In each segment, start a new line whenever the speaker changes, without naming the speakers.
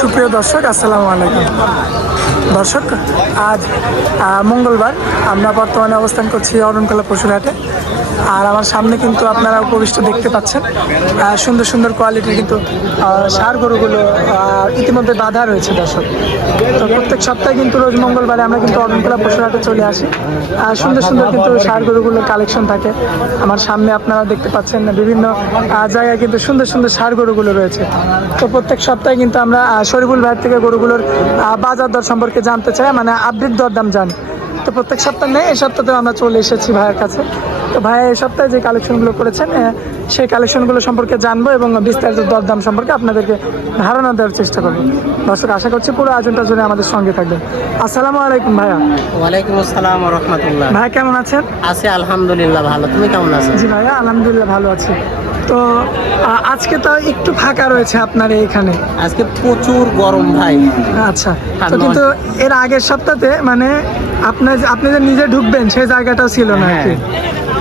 সুপ্রিয় দর্শক আসসালামু আলাইকুম। দর্শক আজ মঙ্গলবার আমরা বর্তমানে অবস্থান করছি অরুণকলা পশুরহাটে। আর আমার সামনে কিন্তু আপনারা উপবিষ্ট দেখতে পাচ্ছেন। সুন্দর সুন্দর কোয়ালিটির কিন্তু ষাঁড় গরুগুলো ইতিমধ্যে বাধা রয়েছে দর্শক। তো প্রত্যেক সপ্তাহে কিন্তু রোজ মঙ্গলবারে আমরা কিন্তু অরণকলা পশুরহাটে চলে আসি। আর সুন্দর সুন্দর কিন্তু ষাঁড় গরুগুলোর কালেকশন থাকে। আমার সামনে আপনারা দেখতে পাচ্ছেন বিভিন্ন জায়গায় কিন্তু সুন্দর সুন্দর সার গরুগুলো রয়েছে। তো প্রত্যেক সপ্তাহে কিন্তু আমরা শরীফুল ভাইয়ের থেকে গরুগুলোর বাজার দর সম্পর্কে জানতে চাই মানে আপডেট দরদাম জানি। তো প্রত্যেক সপ্তাহে নেই এই সপ্তাহে আমরা চলে এসেছি ভাইয়ের কাছে। তো ভাই এই সপ্তাহে যে কালেকশনগুলো করেছেন সেই কালেকশনগুলো সম্পর্কে জানব এবং বিস্তারিত দরদাম সম্পর্কে আপনাদেরকে ধারণা দেওয়ার চেষ্টা করব। দর্শক আশা করছি পুরো আয়োজনটা জন্য আমাদের সঙ্গে থাকবেন। আসসালামু আলাইকুম ভাইয়া।
ওয়ালাইকুম আসসালাম রহমতুল্লাহ।
ভাই কেমন আছেন?
আছি আলহামদুলিল্লাহ ভালো। তুমি কেমন আছো?
জি ভাইয়া আলহামদুলিল্লাহ ভালো আছি। তো আজকে তো একটু ফাঁকা রয়েছে আপনার এইখানে।
আজকে প্রচুর গরম ভাই।
আচ্ছা তো কিন্তু এর আগের সপ্তাহে মানে আপনার আপনি যে নিজে ঢুকবেন সেই জায়গাটাও ছিল না আর কি।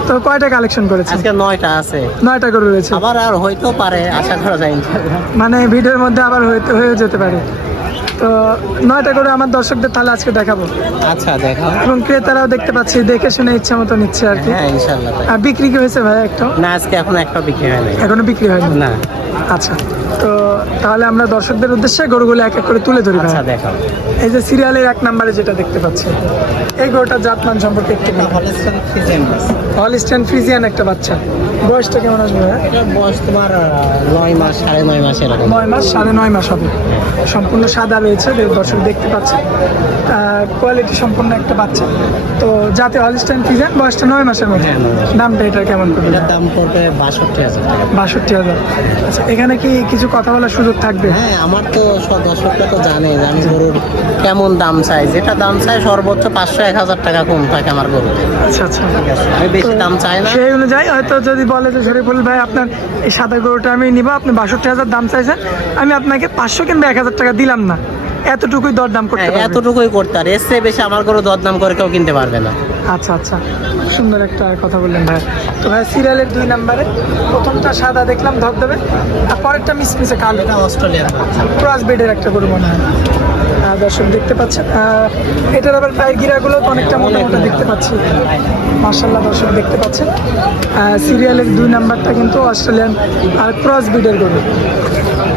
তো কয়টা কালেকশন করেছেন?
আজকে নয়টা আছে।
নয়টা করে রয়েছে।
আবার আর হইতেও পারে আশা করা যায় ইনশাআল্লাহ।
মানে ভিডিওর মধ্যে আবার হইতে হয়ে যেতে পারে। তো নয়টা করে আমার দর্শকদের তাহলে আজকে দেখাবো।
আচ্ছা দেখো
এবং ক্রেতারাও দেখতে পাচ্ছি দেখে শুনে ইচ্ছা মতো নিচ্ছে আর কি।
হ্যাঁ ইনশাল্লাহ
আর বিক্রি কি হয়েছে ভাই একটা?
না আজকে এখন একটা বিক্রি হয় নাই
এখনও বিক্রি হয়নি?
না।
আচ্ছা তো তাহলে আমরা দর্শকদের উদ্দেশ্যে গরুগুলো এক এক করে তুলে ধরি
আচ্ছা দেখো।
এই যে সিরিয়ালের এক নম্বরে যেটা দেখতে পাচ্ছি এই গরুটার জাতমান সম্পর্কে একটু হলিস্টান ফ্রিজিয়ান একটা বাচ্চা। বয়সটা কেমন আসবে?
এটার বয়স তোমার নয় মাস সাড়ে নয় মাস এরকম।
নয় মাস সাড়ে নয় মাস হবে। সম্পূর্ণ সাদা রয়েছে দর্শক দেখতে পাচ্ছে। কোয়ালিটি সম্পূর্ণ একটা বাচ্চা। তো যাতে হলিস্টান ফ্রিজিয়ান বয়সটা নয় মাসের মধ্যে?
হ্যাঁ।
দামটা এটা কেমন
এটার দাম পড়বে বাষট্টি হাজার
বাষট্টি হাজার। আচ্ছা এখানে কি কিছু কথা বলার সুযোগ থাকবে?
হ্যাঁ আমার তো দর্শকরা তো জানে আমি গরুর কেমন দাম চাই। যেটা দাম চাই সর্বোচ্চ পাঁচশো এক হাজার টাকা কম থাকে আমার গরু
আচ্ছা আচ্ছা।
আমি বেশি দাম চাই না।
সেই অনুযায়ী হয়তো যদি বলে যে শরীফুল ভাই আপনার এই সাদা গরুটা আমি নিব আপনি বাষট্টি হাজার দাম চাইছেন আমি আপনাকে পাঁচশো কিংবা এক হাজার টাকা দিলাম না। এতটুকুই দরদাম করতে
হ্যাঁ, এতটুকুই করতে আর এর চেয়ে বেশি আমার গরু দরদাম করে কেউ কিনতে পারবে না।
আচ্ছা আচ্ছা। খুব সুন্দর একটা কথা বললেন ভাই। তো ভাই সিরিয়ালের দুই নাম্বারে প্রথমটা সাদা দেখলাম ধর দেবে আর পরেরটা মিসমিসে কালো।
অস্ট্রেলিয়া
ক্রস বেডের একটা গরু মনে হয়। দর্শক দেখতে পাচ্ছেন। এটার আবার পায়ের গিরাগুলো অনেকটা মোটা মোটা দেখতে পাচ্ছি। মার্শাল্লাহ দর্শক দেখতে পাচ্ছেন। সিরিয়ালের দুই নাম্বারটা কিন্তু অস্ট্রেলিয়ান আর ক্রস বিডের গরু।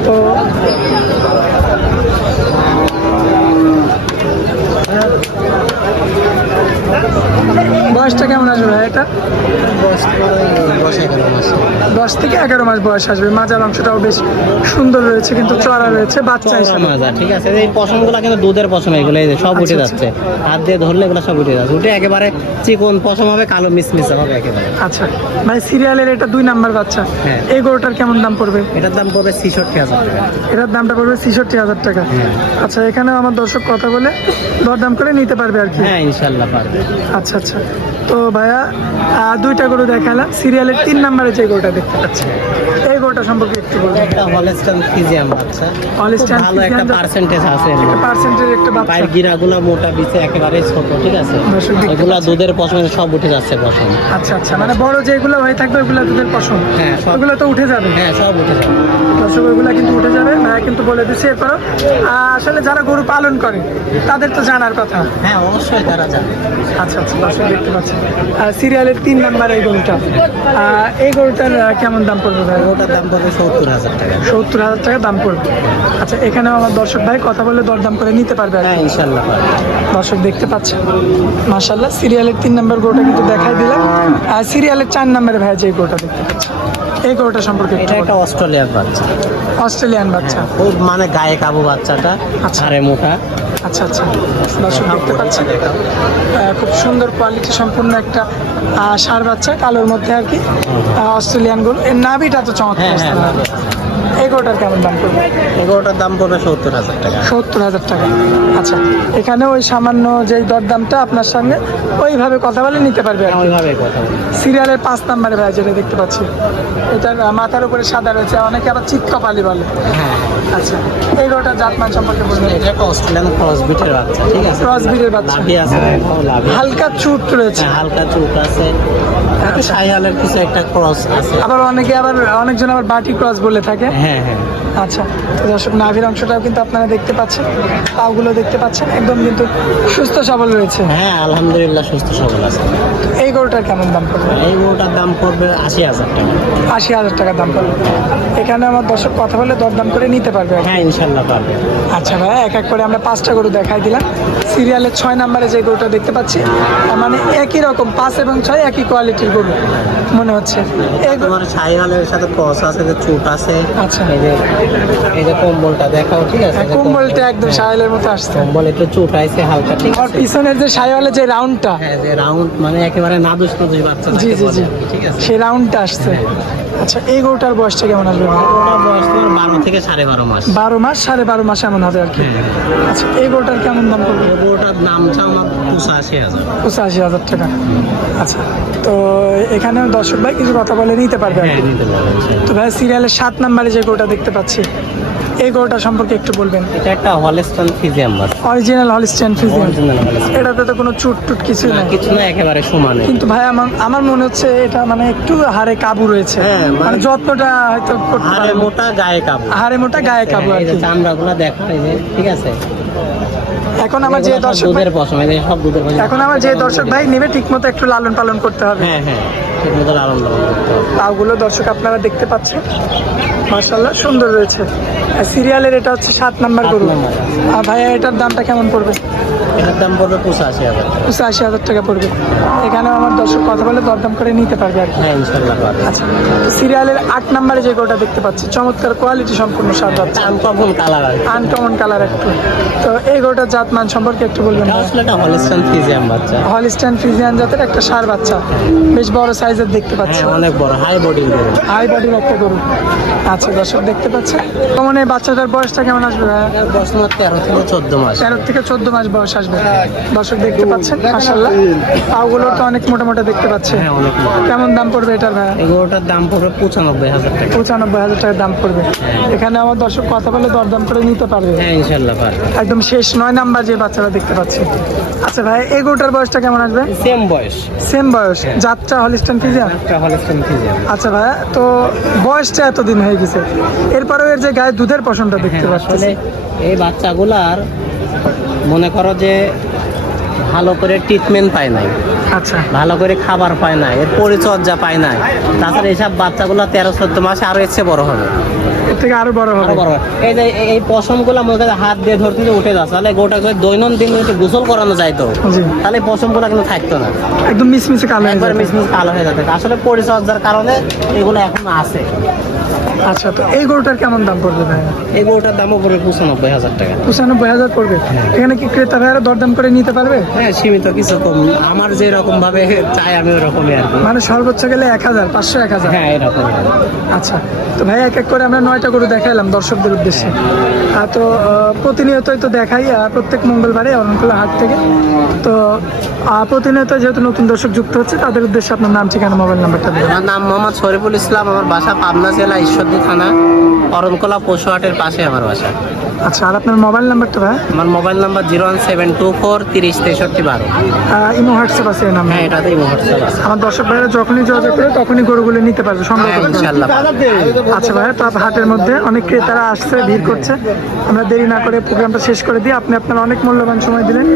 তো বয়সটা কেমন আসবে ভাই এটা?
দশ
থেকে এগারো মাস বয়স আসবে। মাজার অংশটাও বেশ সুন্দর রয়েছে কিন্তু চড়া রয়েছে বাচ্চা
মাজা ঠিক আছে? এই পশমগুলো কিন্তু দুধের পশম এগুলো সব উঠে
আচ্ছা,
যাচ্ছে। হাত দিয়ে ধরলে এগুলো সব উঠে যাচ্ছে। উঠে একেবারে চিকন পশম হবে কালো মিসমিসে হবে একেবারে।
আচ্ছা। ভাই সিরিয়ালের এটা দুই নাম্বার বাচ্চা।
হ্যাঁ।
এই গরুটার কেমন দাম পড়বে?
এটার দাম পড়বে ছিষট্টি হাজার টাকা।
এটার দামটা পড়বে ছেষট্টি হাজার টাকা।
হ্যাঁ।
আচ্ছা এখানে আমার দর্শক কথা বলে দরদাম করে নিতে পারবে আর কি।
হ্যাঁ ইনশাল্লাহ পারবে।
আচ্ছা আচ্ছা। তো ভাইয়া দুইটা গরু দেখালাম। সিরিয়ালের তিন নাম্বারে যে গরুটা দেখতে পাচ্ছি। এই গরুটা সম্পর্কে একটু বলবেন
একটা হলেস্টান ফিজিয়াম বাচ্চা। খুব ভালো একটা পার্সেন্টেজ আছে এর মধ্যে।
পার্সেন্টের একটা বাচ্চা।
পায়ের গিরাগুলো মোটা বিছে একেবারে ছোট ঠিক আছে? এগুলা দুধের পশমে সব উঠে যাচ্ছে পশম।
আচ্ছা আচ্ছা মানে বড় যেগুলো হয়ে থাকবে ওগুলো দুধের পছন্দ
হ্যাঁ।
ওগুলো তো উঠে যাবে।
হ্যাঁ সব উঠে যাবে।
দর্শক ওইগুলা কিন্তু উঠে যাবে। ভাইয়া কিন্তু বলে দিচ্ছে এরপর আসলে যারা গরু পালন করে তাদের তো জানার কথা।
হ্যাঁ অবশ্যই তারা যাবে
আচ্ছা আচ্ছা দর্শক দেখতে পাচ্ছি। সিরিয়ালের তিন নাম্বার এই গরুটা এই গরুটার কেমন দাম পড়বে ভাই?
গরুটার দাম পড়বে সত্তর হাজার টাকা।
সত্তর হাজার টাকা দাম পড়বে। আচ্ছা এখানেও আমার দর্শক ভাই কথা বলে দরদাম করে নিতে পারবে
হ্যাঁ ইনশাল্লাহ
দর্শক দেখতে পাচ্ছেন মাশাল্লাহ সিরিয়ালের তিন নম্বর গরুটা কিন্তু দেখাই দিলাম। আর সিরিয়ালের চার নম্বরে ভাই যে গরুটা দেখতে পাচ্ছি এই গরুটা সম্পর্কে
এটা একটা
বলুন।
অস্ট্রেলিয়ার বাচ্চা।
অস্ট্রেলিয়ান বাচ্চা।
খুব মানে গায়ে কাবু বাচ্চাটা
আচ্ছা।
আরে মোটা।
আচ্ছা আচ্ছা। দর্শক দেখতে পাচ্ছেন? খুব সুন্দর কোয়ালিটি সম্পূর্ণ একটা ষাঁড় বাচ্চা কালোর মধ্যে আর কি অস্ট্রেলিয়ান গরু। এর নাভিটা তো চমৎকার
হ্যাঁ, হ্যাঁ, নাভি।
এই গরুটার কেমন দাম পড়বে?
এগুলোটার দাম পড়বে সত্তর হাজার টাকা।
সত্তর হাজার টাকা। আচ্ছা এখানে ওই সামান্য যেই দরদামটা আপনার সঙ্গে ওইভাবে কথা বলে নিতে পারবে
ওইভাবে কথা বলি।
সিরিয়ালের পাঁচ নাম্বারে ভাই যেটা দেখতে পাচ্ছি। এটার মাথার উপরে সাদা রয়েছে অনেকে আবার চিৎকপালি বলে।
হ্যাঁ।
আচ্ছা এই রোটা জাতমান সম্পর্কে বলবেন
এটা একটা অস্ট্রেলিয়ান ক্রস বিটের বাচ্চা ঠিক আছে?
ক্রস ব্রিডের বাচ্চা।
লাভি আছে লাভি
হালকা চুট রয়েছে।
হ্যাঁ, হালকা চুট আছে। একটু সাইহালের কিছু একটা ক্রস আছে।
আবার অনেকে আবার অনেকজন আবার বাটি ক্রস বলে থাকে।
হ্যাঁ হ্যাঁ।
আচ্ছা তো দর্শক নাভির অংশটাও কিন্তু আপনারা দেখতে পাচ্ছেন পাগুলো দেখতে পাচ্ছেন একদম কিন্তু সুস্থ সবল রয়েছে।
হ্যাঁ আলহামদুলিল্লাহ সুস্থ সবল আছে।
এই গরুটার কেমন দাম পড়বে?
এই গরুটার দাম পড়বে আশি হাজার টাকা।
আশি হাজার টাকা দাম পড়বে। এখানে আমার দর্শক কথা বলে দরদাম করে নিতে পারবে
হ্যাঁ ইনশাল্লাহ পারবে।
আচ্ছা ভাই এক এক করে আমরা পাঁচটা গরু দেখাই দিলাম। সিরিয়ালের ছয় নাম্বারে যে গরুটা দেখতে পাচ্ছি মানে একই রকম পাঁচ এবং ছয় একই কোয়ালিটির গরু। মনে হচ্ছে।
তোমার ছাইওয়ালের সাথে কস আছে যে চুট আছে।
আচ্ছা।
এই যে এই যে কম্বলটা দেখাও ঠিক আছে?
হ্যাঁ, কম্বলটা একদম সাহেলের মতো আসছে।
কম্বল একটু চুট আছে হালকা ঠিক
আর পিছনের যে সাহেওয়ালের যে রাউন্ডটা।
হ্যাঁ যে রাউন্ড মানে একেবারে নাদুস নাদুস বাচ্চা
জি জি জি।
ঠিক আছে?
সেই রাউন্ডটা আসছে। আচ্ছা এই গরুটার বয়সটা কেমন আসবে?
ওটার বয়স বারো থেকে সাড়ে বারো মাস।
বারো মাস সাড়ে বারো মাস এমন হবে আর কি। আচ্ছা এই গরুটার কেমন দাম পড়বে?
এই গরুটার দাম চাও আমার পঁচাশি হাজার।
পঁচাশি হাজার টাকা। আচ্ছা তো এখানে দর্শক ভাই কিছু কথা বলে নিতে পারবে
হ্যাঁ পারবেন
তো ভাই সিরিয়ালের সাত নাম্বারে যে গরুটা দেখতে পাচ্ছি এই গরুটা সম্পর্কে একটু বলবেন।
এটা একটা হলেস্টন ফিজিয়াম বাস
অরিজিনাল হলিস্টিয়ান ফিজিয়ান
অরিজিনাল
এটাতে তো কোনো চুট টুট কিছু
না কিছু না একেবারে সমানে
কিন্তু ভাই আমার আমার মনে হচ্ছে এটা মানে একটু হারে কাবু রয়েছে।
হ্যাঁ, মানে-
মানে যত্নটা হয়তো
হাড়ে মোটা গায়ে কাবু।
হাড়ে মোটা গায়ে কাবু আর কি।
চামড়াগুলো দেখা এই যে ঠিক আছে?
এখন আমার যে দর্শক এখন আমার যে দর্শক ভাই নেবে ঠিক মতো একটু লালন পালন করতে হবে।
হ্যাঁ হ্যাঁ। ঠিক হবে।
পাগুলো দর্শক আপনারা দেখতে পাচ্ছেন। মার্শাল্লাহ সুন্দর রয়েছে। আর সিরিয়ালের এটা হচ্ছে সাত নাম্বার গরু। আর ভাইয়া এটার দামটা কেমন পড়বে?
এটার দাম পড়বে পঁচাশি হাজার।
পঁচাশি হাজার টাকা পড়বে। এখানেও আমার দর্শক কথা বলে দরদাম করে নিতে পারবে আর কি।
হ্যাঁ ইনশাল্লাহ
আচ্ছা সিরিয়ালের আট নাম্বারে যে গরুটা দেখতে পাচ্ছি চমৎকার কোয়ালিটি সম্পূর্ণ সার পাচ্ছে
কখন কালার
আনকমন কালার একটু। তো এই গরুটার জাতমান সম্পর্কে একটু বলবেন
আসলে হলিস্টন ফিজিয়াম বাচ্চা।
হলিস্টান ফিজিয়ান জাতের একটা সার বাচ্চা। বেশ বড় সাইজের দেখতে পাচ্ছি।
হ্যাঁ অনেক বড় হাই বডি গরু।
হাই বডির একটা গরু। আচ্ছা দর্শক দেখতে পাচ্ছেন? এই বাচ্চাটার বয়সটা কেমন আসবে
বয়স তেরো থেকে চোদ্দ মাস
তেরো থেকে চোদ্দ মাস বয়স আসবে। দর্শক দেখতে পাচ্ছেন মাসাল্লাহ পাগুলো তো অনেক মোটা মোটা দেখতে পাচ্ছে।
হ্যাঁ।
কেমন দাম পড়বে এটার
গরুটার দাম পড়বে পঁচানব্বই হাজার টাকা।
পঁচানব্বই হাজার টাকার দাম পড়বে। এখানে আমার দর্শক কথা বলে দরদাম করে নিতে পারবে।
হ্যাঁ ইনশাল্লাহ পারবে।
একদম শেষ নয় নাম্বার যে বাচ্চারা দেখতে পাচ্ছে। আচ্ছা ভাই এগোটার বয়সটা কেমন আসবে?
সেম বয়স।
সেম বয়স। যাত্রা হলিস্টান ফিজিয়ান?
একটা হলিস্টন ফিজিয়াম
আচ্ছা ভাইয়া তো বয়সটা এতদিন হয়ে গেছে? এরপরেও এর যে গায়ে দুধের পশমটা দেখতে
হ্যাঁ,
পাচ্ছি।
আসলে এই বাচ্চাগুলার মনে করো যে ভালো করে ট্রিটমেন্ট পায় নাই।
আচ্ছা।
ভালো করে খাবার পায় না এর পরিচর্যা পায় না তাছাড়া এইসব বাচ্চাগুলো তেরো চোদ্দ মাসে আরও এসে বড় হবে।
থেকে আরও বড় হবে।
বড় এই যে এই- পশমগুলো মনে করে হাত দিয়ে ধরতে যে উঠে যাচ্ছে তাহলে গোটা করে দৈনন্দিন একটু গোসল করানো যাইতো
জি।
তাহলে পশমগুলো কিন্তু থাকতো না।
একদম মিসমিসে কালো
একবার মিসমিস কালো হয়ে যেত আসলে পরিচর্যার কারণে এগুলো এখন আছে।
আচ্ছা তো এই গরুটার কেমন দাম পড়বে ভাইয়া?
এই গরুটার দামও পড়বে পঁচানব্বই হাজার টাকা।
পঁচানব্বই হাজার পড়বে? এখানে কি ক্রেতা ভাইয়ারা দরদাম করে নিতে পারবে?
হ্যাঁ সীমিত কিছু কম। আমার যে রকম ভাবে চাই আমি ওরকমই আর কি।
মানে সর্বোচ্চ গেলে এক হাজার পাঁচশো এক হাজার?
হ্যাঁ এরকম
আচ্ছা তো ভাই এক এক করে আমরা নয়টা গরু দেখাইলাম দর্শকদের উদ্দেশ্যে। আহ, তো প্রতিনিয়তই তো দেখাই আহ, প্রত্যেক মঙ্গলবারে অরণকুলা হাট থেকে। তো প্রতিনিয়ত যেহেতু নতুন দর্শক যুক্ত হচ্ছে তাদের উদ্দেশ্যে আপনার নাম ঠিকানা মোবাইল নাম্বারটা দেবেন
আমার নাম মোহাম্মদ শরীফুল ইসলাম আমার বাসা পাবনা জেলা ঈশ্বরদী থানা অরণকোলা পশুহাটের পাশে আমার বাসা।
আচ্ছা আর আপনার মোবাইল নাম্বারটা ভাই?
আমার mobile number zero one seven two four তিরিশ তেষট্টি বারো।
ইমো হোয়াটসঅ্যাপ আছে নাম্বার
হ্যাঁ এটাতেই হোয়াটসঅ্যাপ আছে।
আমার দর্শক ভাইরা যখনই যোগাযোগ করে তখনই গরুগুলো নিতে পারবে সংগ্রহ
হ্যাঁ, ইনশাল্লাহ
আচ্ছা ভাই তো হাটের মধ্যে অনেক ক্রেতারা আসছে ভিড় করছে। আমরা দেরি না করে প্রোগ্রামটা শেষ করে দিই। আপনি আপনার অনেক মূল্যবান সময় দিলেন।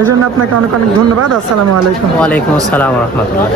এই জন্য আপনাকে অনেক অনেক ধন্যবাদ। আসসালামু আলাইকুম।
ওয়ালাইকুম আসসালাম রহমতুল্লাহ।